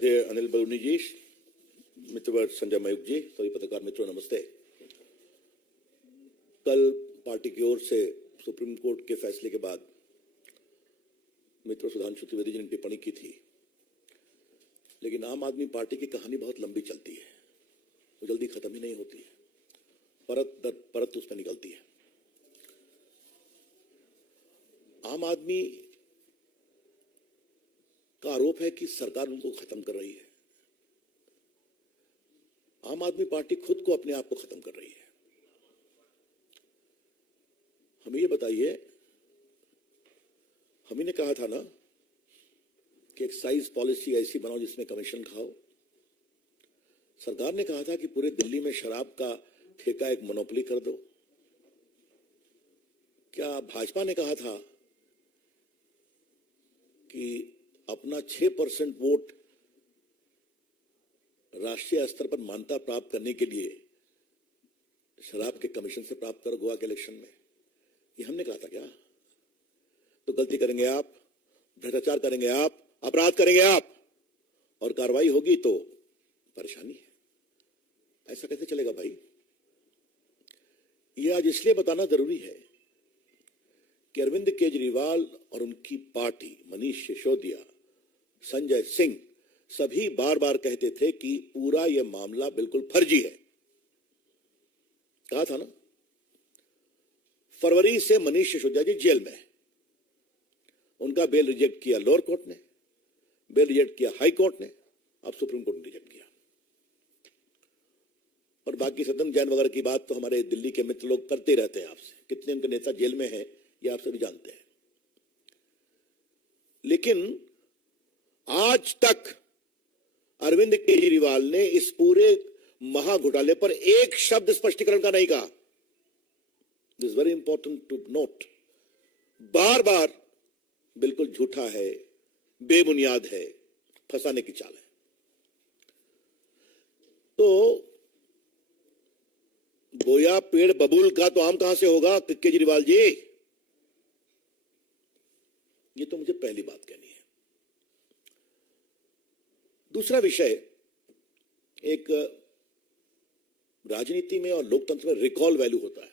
श्रद्धेय अनिल बलूनी जी, मित्रवर संजय मयूख जी, सभी पत्रकार मित्रों नमस्ते। कल पार्टी की ओर से सुप्रीम कोर्ट के फैसले के बाद मित्र सुधांशु त्रिवेदी जी ने टिप्पणी की थी, लेकिन आम आदमी पार्टी की कहानी बहुत लंबी चलती है, वो जल्दी खत्म ही नहीं होती है, परत दर परत उसमें निकलती है। आम आदमी का आरोप है कि सरकार उनको खत्म कर रही है। आम आदमी पार्टी खुद को अपने आप को खत्म कर रही है। हमें ये बताइए, हम ही ने कहा था ना कि एक्साइज पॉलिसी ऐसी बनाओ जिसमें कमीशन खाओ। सरकार ने कहा था कि पूरे दिल्ली में शराब का ठेका एक मोनोपोली कर दो। क्या भाजपा ने कहा था कि अपना 6% वोट राष्ट्रीय स्तर पर मान्यता प्राप्त करने के लिए शराब के कमीशन से प्राप्त करो गोवा के इलेक्शन में? ये हमने कहा था क्या? तो गलती करेंगे आप, भ्रष्टाचार करेंगे आप, अपराध करेंगे आप, और कार्रवाई होगी तो परेशानी है। ऐसा कैसे चलेगा भाई? ये आज इसलिए बताना जरूरी है कि अरविंद केजरीवाल और उनकी पार्टी, मनीष सिसोदिया, संजय सिंह, सभी बार बार कहते थे कि पूरा यह मामला बिल्कुल फर्जी है। कहा था ना, फरवरी से मनीष सिसोदिया जी जेल में, उनका बेल रिजेक्ट किया लोअर कोर्ट ने, बेल रिजेक्ट किया हाई कोर्ट ने, अब सुप्रीम कोर्ट ने रिजेक्ट किया। और बाकी सदन जैन वगैरह की बात तो हमारे दिल्ली के मित्र लोग करते रहते हैं आपसे, कितने उनके नेता जेल में हैं ये आप सभी जानते हैं। लेकिन आज तक अरविंद केजरीवाल ने इस पूरे महाघोटाले पर एक शब्द स्पष्टीकरण का नहीं कहा। This very important to note. बार बार बिल्कुल झूठा है, बेबुनियाद है, फंसाने की चाल है। तो बोया पेड़ बबूल का तो आम कहां से होगा केजरीवाल जी? ये तो मुझे पहली बात कहनी है। दूसरा विषय, एक राजनीति में और लोकतंत्र में रिकॉल वैल्यू होता है,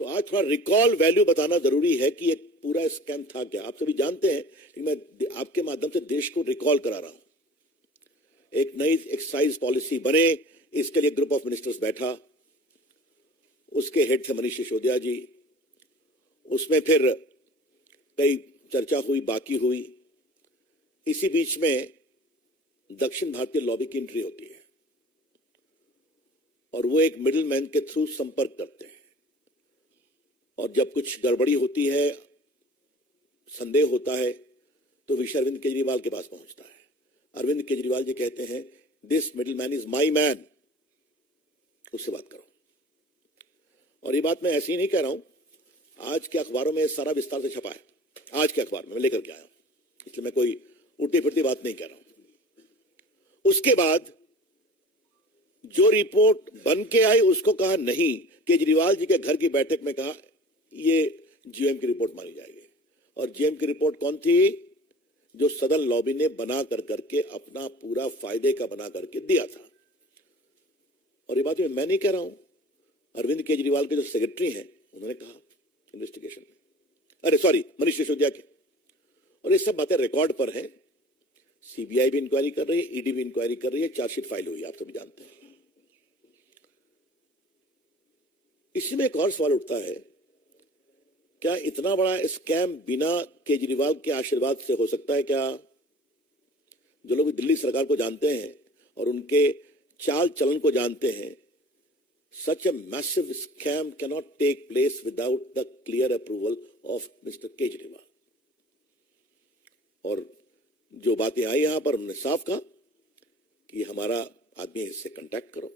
तो आज थोड़ा रिकॉल वैल्यू बताना जरूरी है कि एक पूरा स्कैम था क्या। आप सभी जानते हैं, लेकिन मैं आपके माध्यम से देश को रिकॉल करा रहा हूं। एक नई एक्साइज पॉलिसी बने, इसके लिए ग्रुप ऑफ मिनिस्टर्स बैठा, उसके हेड थे मनीष सिसोदिया जी। उसमें फिर कई चर्चा हुई, बाकी हुई। इसी बीच में दक्षिण भारतीय लॉबी की एंट्री होती है और वो एक मिडिल मैन के थ्रू संपर्क करते हैं, और जब कुछ गड़बड़ी होती है, संदेह होता है, तो विषय अरविंद केजरीवाल के पास पहुंचता है। अरविंद केजरीवाल जी कहते हैं, this middle man is my man, उससे बात करो। और ये बात मैं ऐसे ही नहीं कह रहा हूं, आज के अखबारों में सारा विस्तार से छपा है, आज के अखबार में मैं लेकर के आया हूं, इसलिए मैं कोई उल्टी फिरती बात नहीं कह रहा हूं। उसके बाद जो रिपोर्ट बन के आई उसको कहा नहीं, केजरीवाल जी के घर की बैठक में कहा ये जीएम की रिपोर्ट मानी जाएगी। और जीएम की रिपोर्ट कौन थी? जो सदन लॉबी ने बना कर करके अपना पूरा फायदे का बना करके दिया था। और ये बात मैं नहीं कह रहा हूं, अरविंद केजरीवाल के जो सेक्रेटरी हैं उन्होंने कहा इन्वेस्टिगेशन में, अरे सॉरी मनीष सिसोदिया के। और ये सब बातें रिकॉर्ड पर है, सीबीआई भी इंक्वायरी कर रही है, ईडी भी इंक्वायरी कर रही है, चार्जशीट फाइल हुई, आप सभी जानते हैं। इसी में एक और सवाल उठता है, क्या इतना बड़ा स्कैम बिना केजरीवाल के आशीर्वाद से हो सकता है क्या? जो लोग दिल्ली सरकार को जानते हैं और उनके चाल चलन को जानते हैं, such a massive scam cannot take place without the clear approval of Mr. Kejriwal. और जो बातें आई यहां पर, उन्होंने साफ कहा कि हमारा आदमी है, इससे कांटेक्ट करो।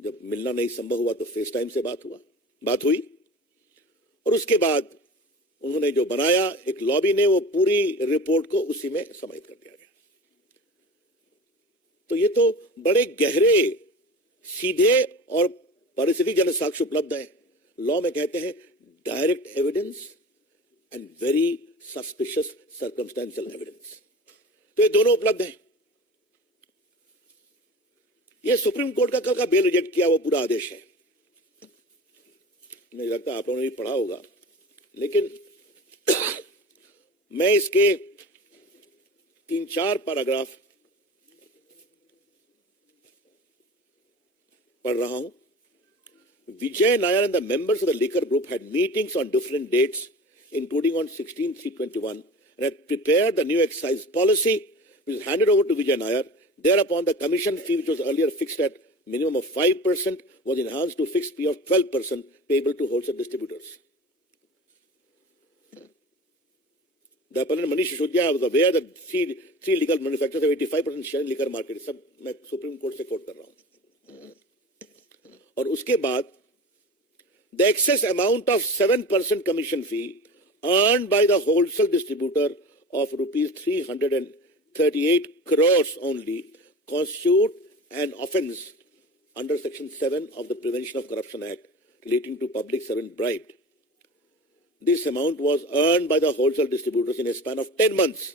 जब मिलना नहीं संभव हुआ तो फेस टाइम से बात हुई, और उसके बाद उन्होंने जो बनाया एक लॉबी ने, वो पूरी रिपोर्ट को उसी में समाहित कर दिया गया। तो ये तो बड़े गहरे, सीधे और परिस्थिति जन साक्ष्य उपलब्ध है। लॉ में कहते हैं direct evidence and very suspicious circumstantial evidence. तो ये दोनों उपलब्ध हैं। ये सुप्रीम कोर्ट का कल का बेल रिजेक्ट किया वो पूरा आदेश है। मुझे लगता है आप लोगों ने भी पढ़ा होगा, लेकिन मैं इसके 3-4 पैराग्राफ पढ़ रहा हूं। Vijay Nair and the members of the liquor group had meetings on different dates, including on 16/3/21, and had prepared the new excise policy, which was handed over to Vijay Nair. Thereupon, the commission fee, which was earlier fixed at minimum of 5%, was enhanced to a fixed fee of 12% payable to wholesale distributors. The appellant Manish Sisodiya was aware that three legal manufacturers have 85% share in liquor market. सब मैं supreme court से coat कर रहा हूं। और उसके बाद the excess amount of 7% commission fee earned by the wholesale distributor of rupees 338 crores only constitute an offence under Section 7 of the Prevention of Corruption Act relating to public servant bribed. This amount was earned by the wholesale distributors in a span of 10 months.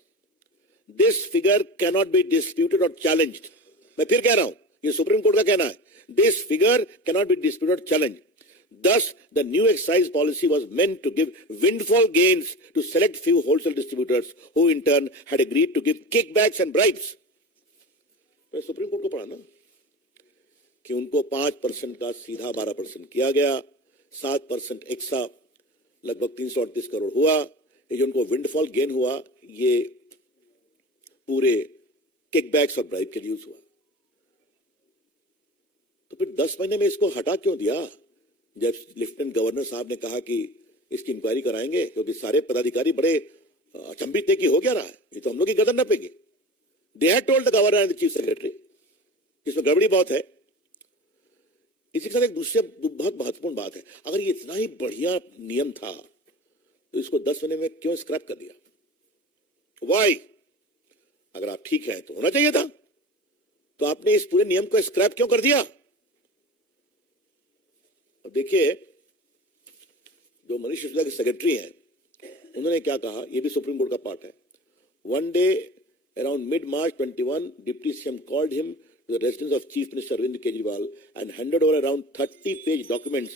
This figure cannot be disputed or challenged. मैं फिर कह रहा हूं, ये supreme court का कहना है। This figure cannot be disputed or challenged. Thus, the new excise policy was meant to give windfall gains to select few wholesale distributors who in turn had agreed to give kickbacks and bribes. तो supreme court को पढ़ा ना कि उनको 5% का सीधा 12% किया गया, 7% एक्सा लगभग 338 करोड़ हुआ। ये जो उनको विंडफॉल गेन हुआ, ये पूरे किकबैक्स और ब्राइब के लिए यूज हुआ। तो फिर 10 महीने में इसको हटा क्यों दिया? जब लेफ्टिनेंट गवर्नर साहब ने कहा कि इसकी इंक्वायरी कराएंगे, क्योंकि सारे पदाधिकारी बड़े अचंभित थे कि हो क्या रहा है, ये तो हम लोग की गर्दन नपेंगे। They had told the governor and the chief secretary, इसमें गड़बड़ी बहुत है। इसी के साथ एक दूसरी बहुत महत्वपूर्ण बात है, अगर ये इतना ही बढ़िया नियम था तो इसको 10 महीने में क्यों स्क्रैप कर दिया? वाई? अगर आप ठीक है तो होना चाहिए था, तो आपने इस पूरे नियम को स्क्रैप क्यों कर दिया? अब देखिए, जो मनीष सिसोदिया के सेक्रेटरी हैं, उन्होंने क्या कहा, यह भी सुप्रीम कोर्ट का पार्ट है। One day around mid-March 21, Deputy CM called him to the residence of Chief Minister Arvind Kejriwal and handed over around 30-page documents,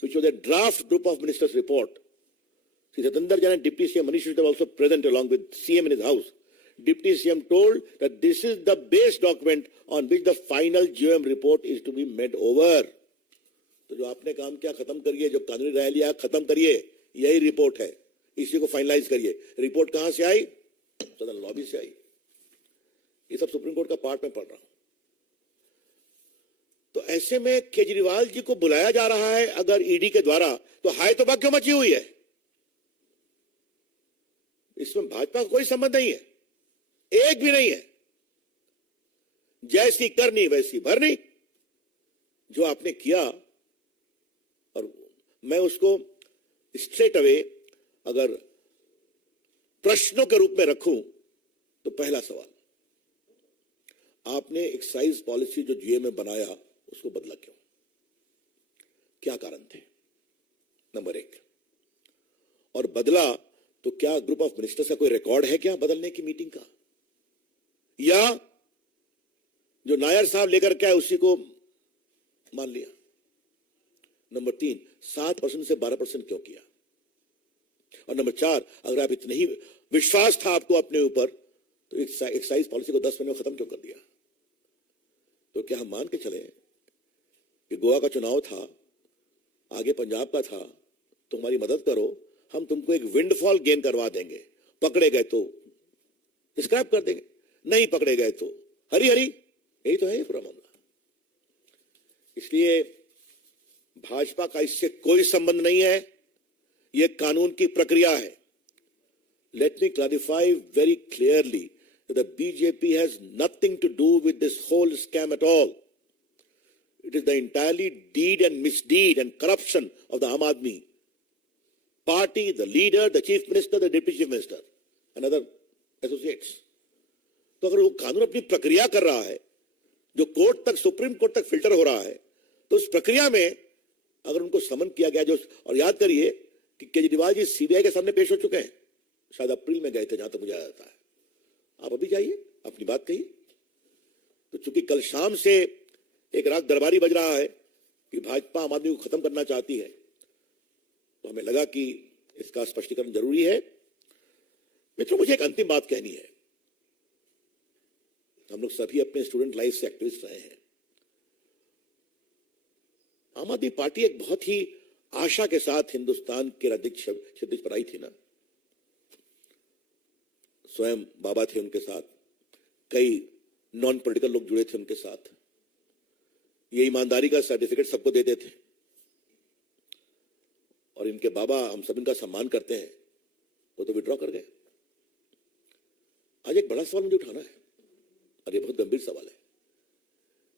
which was a draft group of ministers' report. Sri Satendra Jain and Deputy CM Manish Sisodiya were also present along with CM in his house. Deputy CM told that this is the base document on which the final GOM report is to be made over. तो जो आपने काम किया खत्म करिए, जो कानूनी राय लिया खत्म करिए, यही रिपोर्ट है, इसी को फाइनलाइज करिए। रिपोर्ट कहां से आई? सदन लॉबी से आई। ये सब सुप्रीम कोर्ट का पार्ट में पढ़ रहा हूं। तो ऐसे में केजरीवाल जी को बुलाया जा रहा है अगर ईडी के द्वारा, तो हाय तो क्यों मची हुई है? इसमें भाजपा का कोई संबंध नहीं है, एक भी नहीं है। जैसी करनी वैसी भरनी। जो आपने किया, और मैं उसको स्ट्रेट अवे अगर प्रश्नों के रूप में रखूं, तो पहला सवाल, आपने एक्साइज पॉलिसी जो जीए में बनाया उसको बदला क्यों? क्या कारण थे? नंबर 1। और बदला तो क्या ग्रुप ऑफ मिनिस्टर्स का कोई रिकॉर्ड है क्या बदलने की मीटिंग का? या जो नायर साहब लेकर के आए उसी को मान लिया? नंबर 3, 7% से 12% क्यों किया? और नंबर 4, अगर आप इतने ही विश्वास था आपको अपने ऊपर, तो एक्साइज पॉलिसी को 10 महीने में खत्म क्यों कर दिया? तो क्या हम मान के चले कि गोवा का चुनाव था, आगे पंजाब का था, तो हमारी मदद करो, हम तुमको एक विंडफॉल गेन करवा देंगे, पकड़े गए तो स्क्रैप कर देंगे, नहीं पकड़े गए तो हरी हरी। यही तो है ये पूरा मामला। इसलिए भाजपा का इससे कोई संबंध नहीं है, यह कानून की प्रक्रिया है। Let me clarify very clearly that the BJP has nothing to do with this whole scam at all. It is the entirely deed and misdeed and corruption of the Aam Aadmi party, the leader, the chief minister, the deputy chief minister and other associates. तो अगर वो कानून अपनी प्रक्रिया कर रहा है, जो कोर्ट तक, सुप्रीम कोर्ट तक फिल्टर हो रहा है, तो उस प्रक्रिया में अगर उनको समन किया गया, जो, और याद करिए कि केजरीवाल जी सीबीआई के सामने पेश हो चुके हैं, शायद अप्रैल में गए थे जहां तक मुझे याद आता है। आप अभी जाइए, अपनी बात कहिए। तो चूंकि कल शाम से एक राग दरबारी बज रहा है कि भाजपा आम आदमी को खत्म करना चाहती है, तो हमें लगा कि इसका स्पष्टीकरण जरूरी है। मित्रों, मुझे एक अंतिम बात कहनी है। हम लोग सभी अपने स्टूडेंट लाइफ से एक्टिविस्ट रहे हैं। आम आदमी पार्टी एक बहुत ही आशा के साथ हिंदुस्तान के क्षितिज पर आई थी ना। स्वयं बाबा थे उनके साथ, कई नॉन पॉलिटिकल लोग जुड़े थे उनके साथ। ये ईमानदारी का सर्टिफिकेट सबको देते थे और इनके बाबा, हम सब इनका सम्मान करते हैं, वो तो विड्रॉ कर गए। आज एक बड़ा सवाल मुझे उठाना है और ये बहुत गंभीर सवाल है।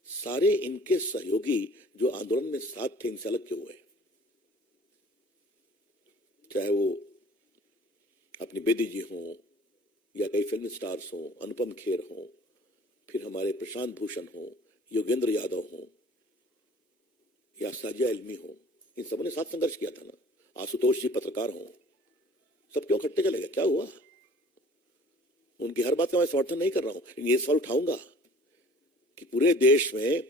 सारे इनके सहयोगी जो आंदोलन में साथ थे, इनसे अलग क्यों हुए? चाहे वो अपनी बेदी जी हों या कई फिल्म स्टार्स हों, अनुपम खेर हों, फिर हमारे प्रशांत भूषण हों, योगेंद्र यादव हों या साजिया इल्मी हों, इन सबों ने साथ संघर्ष किया था ना। आशुतोष जी पत्रकार हों, सब क्यों खट्टे चले गए? क्या हुआ? उनकी हर बात का मैं समर्थन नहीं कर रहा हूं, लेकिन ये सवाल उठाऊंगा कि पूरे देश में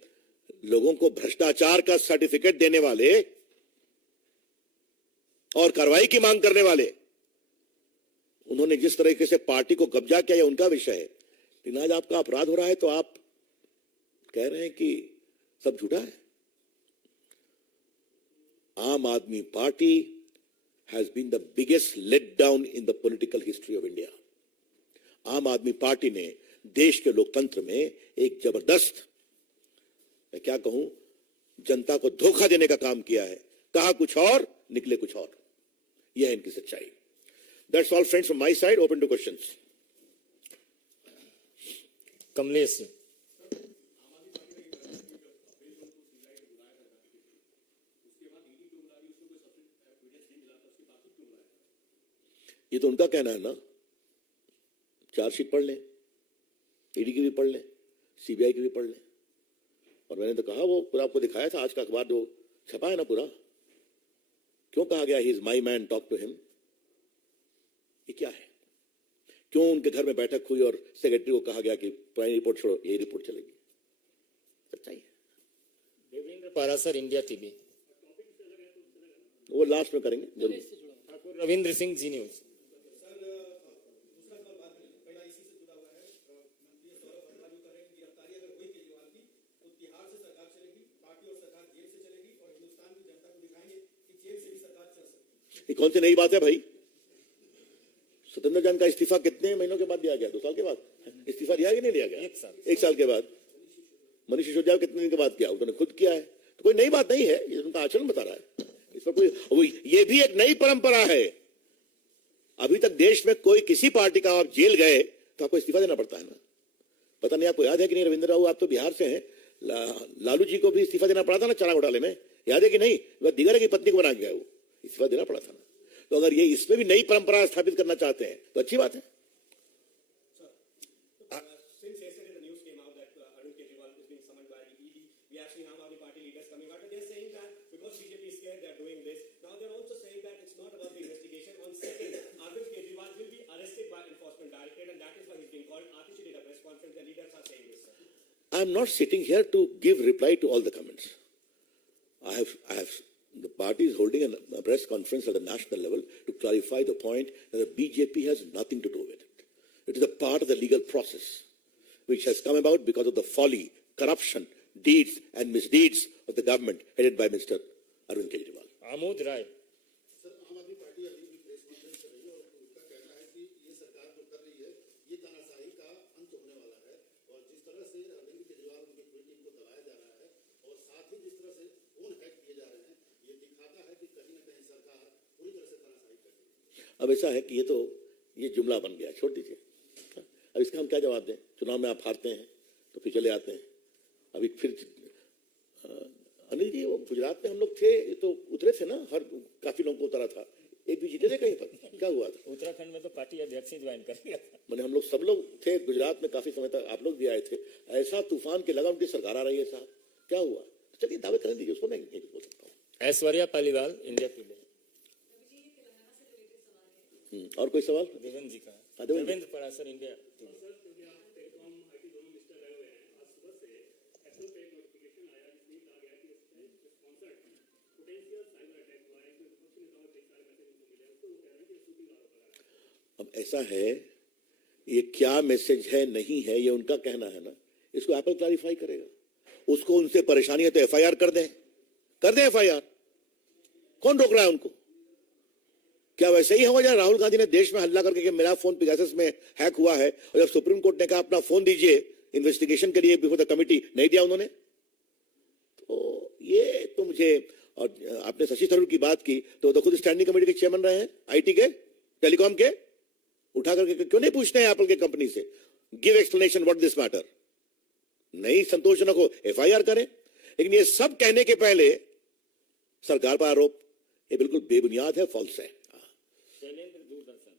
लोगों को भ्रष्टाचार का सर्टिफिकेट देने वाले और कार्रवाई की मांग करने वाले, उन्होंने जिस तरीके से पार्टी को कब्जा किया, यह उनका विषय है। लेकिन आज आपका अपराध हो रहा है तो आप कह रहे हैं कि सब झूठा है। आम Aadmi party has been the biggest letdown in the political history of India. आम आदमी पार्टी ने देश के लोकतंत्र में एक जबरदस्त, मैं क्या कहूं, जनता को धोखा देने का काम किया है। कहा कुछ और, निकले कुछ और। यह है इनकी सच्चाई। That's all, friends, from my side. Open to questions. Kamlesh ji. ये तो उनका कहना है ना। चार्जशीट पढ़ लें, ईडी की भी पढ़ लें, सीबीआई की भी पढ़ लें। और मैंने तो कहा, वो पूरा आपको दिखाया था, आज का अखबार जो छपा है ना पूरा। क्यों कहा गया he is my man, talk to him? ये क्या है? क्यों उनके घर में बैठक हुई और सेक्रेटरी को कहा गया कि पुरानी रिपोर्ट छोड़ो, यही रिपोर्ट चलेगी? सच्चाई है। Devendra Parashar, India TV. वो लास्ट में करेंगे जरूर। रविंद्र सिंह, जी न्यूज। ये कौन सी नई बात है भाई? सत्येंद्र जैन का इस्तीफा कितने महीनों के बाद दिया गया? 2 साल के बाद इस्तीफा दिया कि नहीं दिया गया? 1 साल के बाद। मनीष सिसोदिया कितने दिन के बाद किया? उन्होंने खुद किया है। तो कोई नई बात नहीं है, ये उनका आचरण बता रहा है। इस पर कोई, ये भी एक नई परंपरा है। अभी तक देश में कोई किसी पार्टी का आप जेल गए तो आपको इस्तीफा देना पड़ता है ना। पता नहीं आपको याद है कि नहीं, रविंद्र राव, आप तो बिहार से हैं, लालू जी को भी इस्तीफा देना पड़ा था ना चारा घोटाले में, याद है कि नहीं? वह दिगर की पत्नी को बना के गए, वो इस्तीफा देना पड़ा था ना। तो अगर ये इसमें भी नई परंपरा स्थापित करना चाहते हैं तो अच्छी बात है। I am not sitting here to give reply to all the comments. The party is holding a press conference at the national level to clarify the point that the BJP has nothing to do with it. It is a part of the legal process which has come about because of the folly, corruption, deeds and misdeeds of the government headed by Mr. Arvind Kejriwal. Amod Rai. Sir, Aam Aadmi party अभी भी press conference कर रही है और उसका कहना है कि ये सरकार जो कर रही है, ये तानाशाही का अंत होने वाला है। और जिस तरह से अरविंद केजरीवाल उनकी पूरी टीम को दबाया जा रहा है और साथ ही जिस तरह से फोन हैक किए जा रहे हैं, ये दिखाता है कि कहीं न कहीं सरकार पूरी तरह से तानाशाही कर रही है। अब ऐसा है कि ये जुमला बन गया, छोड़ दीजिए। अब इसका हम क्या जवाब दें? चुनाव में आप हारते हैं तो फिर चले आते हैं। अभी फिर अनिल जी, वो गुजरात में हम लोग थे तो उतरे थे ना, हर काफी लोगों को उतरा था, एक भी जीते थे कहीं पर? क्या हुआ था? उत्तराखंड में तो पार्टी अध्यक्ष ही ज्वाइन कर लिया था। मैंने, हम लोग सब लोग थे गुजरात में काफी समय तक, आप लोग भी आए थे। ऐसा तूफान के लगा उनकी सरकार आ रही है साहब, क्या हुआ? तो चलिए दावे करने दीजिए, उसको मैं नहीं बोल सकता हूँ। Aishwarya Paliwal, India TV. और कोई सवाल? देवेंद्र जी का। Devendra Devendra Parashar, India TV. ऐसा है, ये क्या मैसेज है नहीं है ये उनका कहना है ना, इसको एप्पल क्लैरिफाई करेगा। उसको उनसे परेशानी है तो एफआईआर कर दें एफआईआर, कौन रोक रहा है उनको? क्या वैसे ही हुआ जब राहुल गांधी ने देश में हल्ला करके कि मेरा फोन पेगासस में हैक हुआ है, और जब सुप्रीम कोर्ट ने कहा अपना फोन दीजिए इन्वेस्टिगेशन के लिए बिफोर द कमिटी, नहीं दिया उन्होंने। तो ये तो मुझे, और आपने शशि थरूर की बात की तो खुद स्टैंडिंग कमेटी के चेयरमैन रहे हैं, आईटी के, टेलीकॉम के, उठा करके क्यों नहीं पूछते हैं एप्पल के कंपनी से, give explanation what this matter. नहीं संतोषजनक हो एफआईआर करें। लेकिन ये सब कहने के पहले सरकार पर आरोप, ये बिल्कुल बेबुनियाद है, फॉल्स है। शैलेंद्र दूरदर्शन।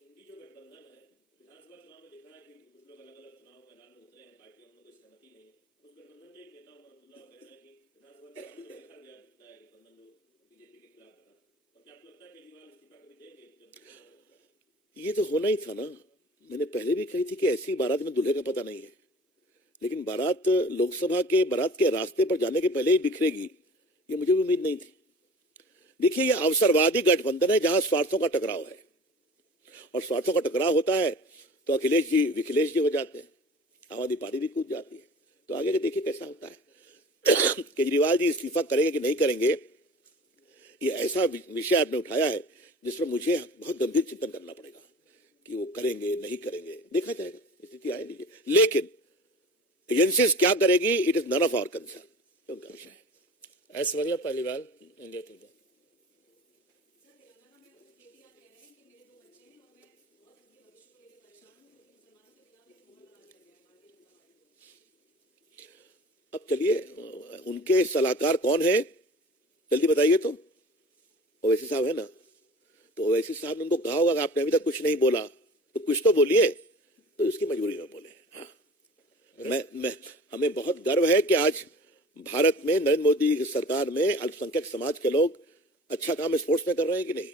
हिंदी जो गठबंधन है, विधानसभा चुनाव में दिखा है कि कुछ लोग अलग अलग चुनाव मैदान में उतरे हैं, पार्टियों में कोई सहमति नहीं है। उस गठबंधन के एक नेता उमर अब्दुल्ला कह रहे हैं कि विधानसभा चुनाव में देखा गया दिखता है गठबंधन जो बीजेपी के खिलाफ था। और क्या आपको लगता है केजरीवाल इस्तीफा कभी देंगे? ये तो होना ही था ना। मैंने पहले भी कही थी कि ऐसी बारात में दूल्हे का पता नहीं है, लेकिन बारात लोकसभा के बारात के रास्ते पर जाने के पहले ही बिखरेगी, ये मुझे भी उम्मीद नहीं थी। देखिए, ये अवसरवादी गठबंधन है जहां स्वार्थों का टकराव है, और स्वार्थों का टकराव होता है तो अखिलेश जी विखिलेश जी हो जाते हैं, आम आदमी पार्टी भी कूद जाती है। तो आगे के देखिए कैसा होता है। केजरीवाल जी इस्तीफा करेंगे कि नहीं करेंगे, ये ऐसा विषय आपने उठाया है जिस पर मुझे बहुत गंभीर चिंतन करना पड़ेगा कि वो करेंगे नहीं करेंगे, देखा जाएगा, स्थिति आए लीजिए। लेकिन एजेंसीज क्या करेगी, it is none of our concern, उनका विषय है। Aishwarya Paliwal, India Today. अब चलिए, उनके सलाहकार कौन है जल्दी बताइए। तो ओवैसी साहब है ना, तो ओवैसी साहब ने उनको कहा होगा कि आपने अभी तक कुछ नहीं बोला, तो कुछ तो बोलिए, तो इसकी मजबूरी में बोले। हाँ, हमें बहुत गर्व है कि आज भारत में नरेंद्र मोदी की सरकार में अल्पसंख्यक समाज के लोग अच्छा काम स्पोर्ट्स में कर रहे हैं कि नहीं,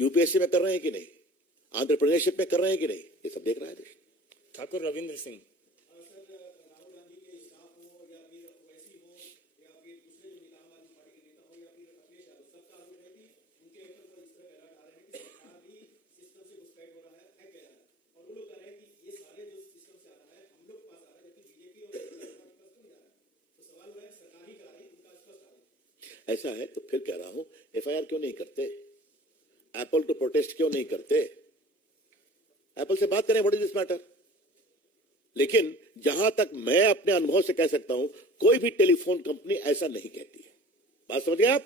यूपीएससी में कर रहे हैं कि नहीं, एंटरप्रेन्योरशिप में कर रहे हैं कि नहीं, ये सब देख रहा है देश। ठाकुर रविंद्र सिंह। ऐसा है तो फिर कह रहा हूं, एफआईआर क्यों नहीं करते, एप्पल टू प्रोटेस्ट क्यों नहीं करते, एप्पल से बात करें व्हाट इज दिस मैटर। लेकिन जहां तक मैं अपने अनुभव से कह सकता हूं, कोई भी टेलीफोन कंपनी ऐसा नहीं कहती है। बात समझ गए आप?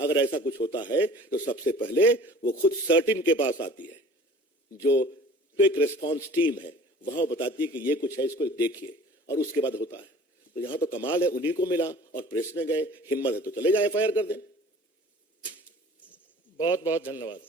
अगर ऐसा कुछ होता है तो सबसे पहले वो खुद सर्टिन के पास आती है, जो क्विक रिस्पांस टीम है, वहां बताती है कि ये कुछ है, इसको देखिए, और उसके बाद होता है। तो यहां तो कमाल है, उन्हीं को मिला और प्रेस में गए, हिम्मत है तो चले जाए एफआईआर कर दें। बहुत बहुत धन्यवाद।